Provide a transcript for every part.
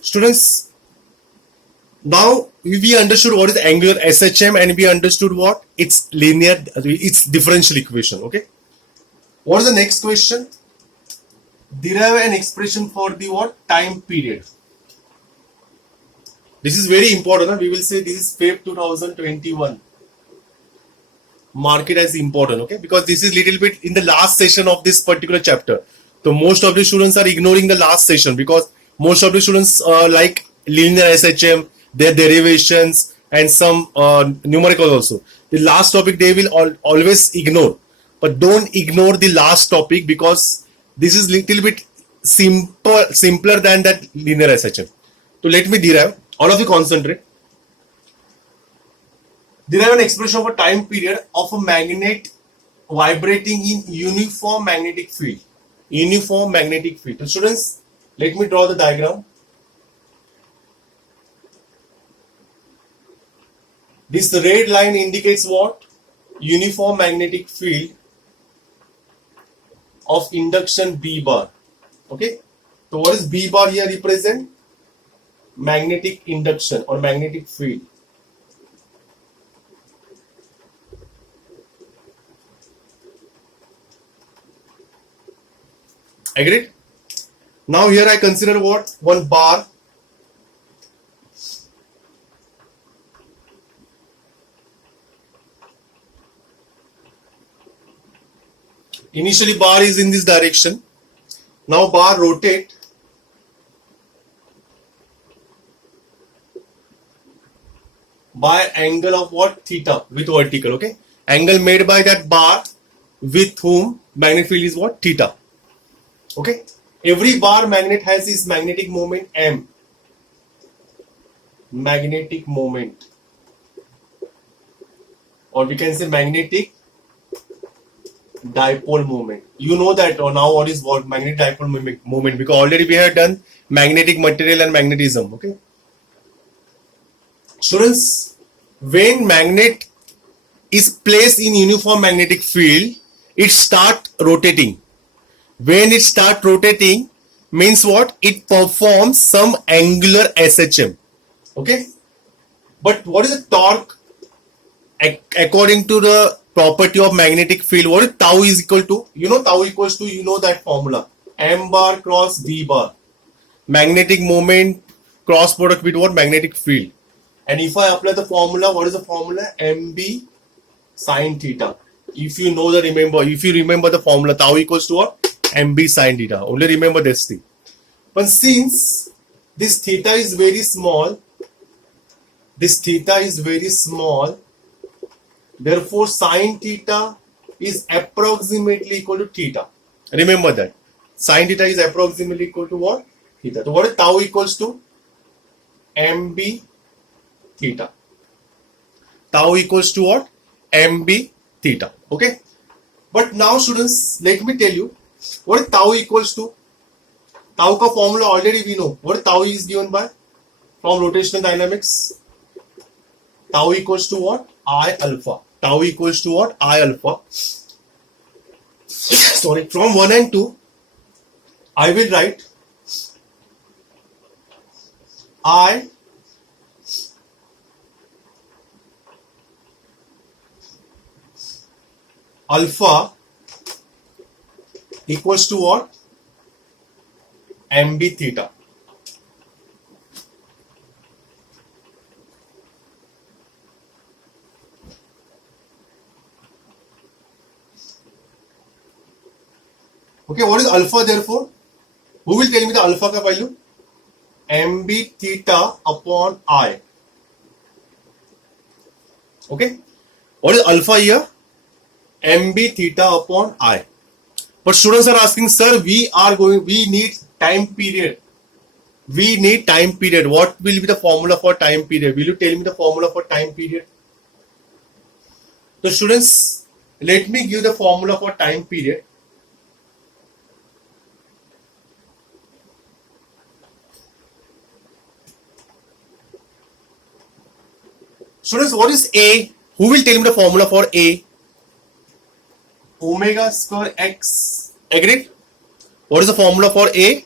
Students, now we understood what is angular SHM and we understood what? It's linear, it's differential equation. Okay. What is the next question? Derive an expression for the what? Time period. This is very important. We will say this is Feb 2021. Mark it as important, okay? Because this is little bit in the last session of this particular chapter. So most of the students are ignoring the last session because most of the students like linear SHM, their derivations and some numericals also. The last topic they will always ignore. But don't ignore the last topic because this is little bit simpler than that linear SHM. So let me derive. All of you concentrate. Derive an expression of a time period of a magnet vibrating in uniform magnetic field. Uniform magnetic field. So students, let me draw the diagram. This red line indicates what? Uniform magnetic field of induction B bar. Okay. So what is B bar here represent? Magnetic induction or magnetic field. Agreed? Now here I consider what? One bar. Initially bar is in this direction. Now bar rotate. By angle of what? Theta with vertical. Okay. Angle made by that bar with whom magnetic field is what? Theta. Okay. Every bar magnet has its magnetic moment M. Magnetic moment. Or we can say magnetic dipole moment. You know that or now what is what magnetic dipole moment because already we have done magnetic material and magnetism. Okay. Students, when magnet is placed in uniform magnetic field, it start rotating. When it start rotating means what? It performs some angular SHM. Okay. But what is the torque? According to the property of magnetic field, what is tau is equal to? You know tau equals to, you know that formula. M bar cross V bar. Magnetic moment cross product with what? Magnetic field. And if I apply the formula, what is the formula? MB sine theta. If you know the if you remember the formula, tau equals to what? MB sine theta. Only remember this thing. But since this theta is very small, therefore sine theta is approximately equal to theta. Remember that. Sine theta is approximately equal to what? Theta. So what is tau equals to? MB theta. Tau equals to what? MB theta. Okay. But now students, let me tell you what is tau equals to. Tau ka formula already we know. What tau is given by? From rotational dynamics. Tau equals to what? I alpha. Tau equals to what? I alpha. Sorry. From 1 and 2, I will write I alpha equals to what? MB theta. Okay, what is alpha therefore? Who will tell me the alpha ka value? MB theta upon I. Okay, what is alpha here? MB theta upon I. But students are asking, sir, we need time period. We need time period. What will be the formula for time period? Will you tell me the formula for time period? So students, let me give the formula for time period. Students, what is A? Who will tell me the formula for A? Omega square x. Agreed? What is the formula for A?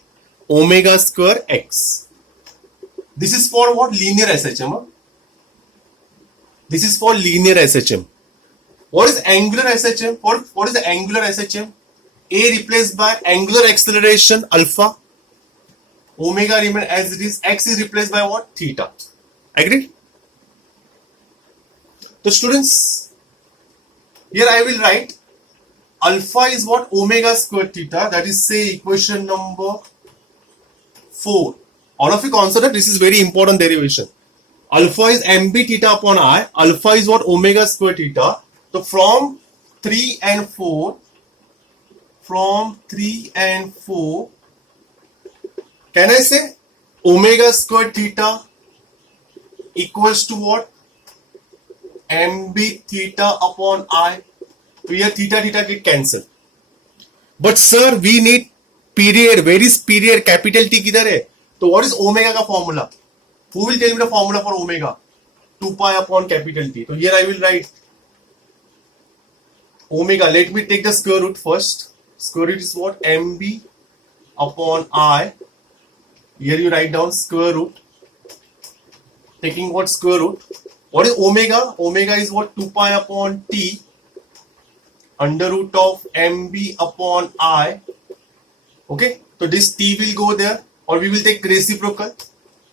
Omega square x. This is for what? Linear SHM. Huh? This is for linear SHM. What is angular SHM? What is the angular SHM? A replaced by angular acceleration alpha. Omega remain as it is. X is replaced by what? Theta. Agreed? So students, here I will write alpha is what? Omega square theta. That is say equation number 4. All of you consider this is very important derivation. Alpha is mb theta upon I. Alpha is what? Omega square theta. So from 3 and 4, can I say omega square theta equals to what? mb theta upon I. So here theta get cancelled. But sir, we need period. Where is period? Capital T किधर है? So what is omega का formula? Who will tell me the formula for omega? 2 pi upon capital T. So here I will write omega. Let me take the square root first. Square root is what? mb upon I. Here you write down square root. Taking what? Square root. What is omega? Omega is what? 2 pi upon T under root of mb upon I. Okay. So this T will go there, or we will take reciprocal.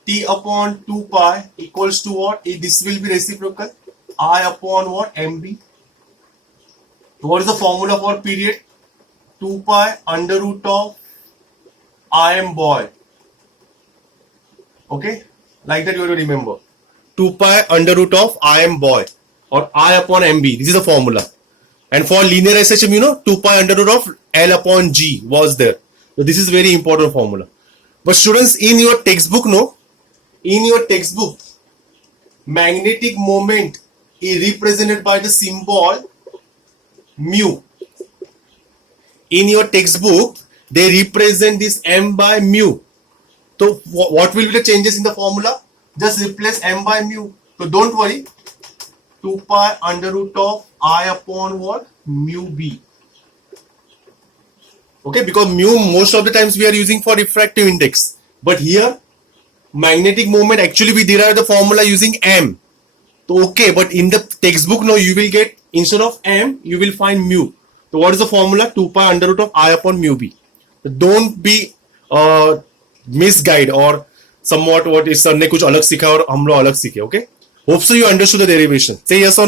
T upon 2 pi equals to what? This will be reciprocal. I upon what? mb. So what is the formula for period? 2 pi under root of I am boy. Okay, like that you have to remember. 2 pi under root of I am boy, or I upon mb. This is the formula. And for linear SHM, you know, 2 pi under root of L upon G was there. So this is very important formula. But students, in your textbook, no, in your textbook, magnetic moment is represented by the symbol mu. In your textbook, they represent this m by mu. So what will be the changes in the formula? Just replace m by mu. So don't worry. 2 pi under root of I upon what? Mu b. Okay, because mu most of the times we are using for refractive index. But here, magnetic moment, actually we derive the formula using m. So okay, but in the textbook, no, you will get, instead of m, you will find mu. So what is the formula? 2 pi under root of I upon mu b. So don't be misguide or somewhat what is sir ने कुछ अलग सीखा और हम लोग अलग सीखे. Okay, hope so you understood the derivation. Say yes or no.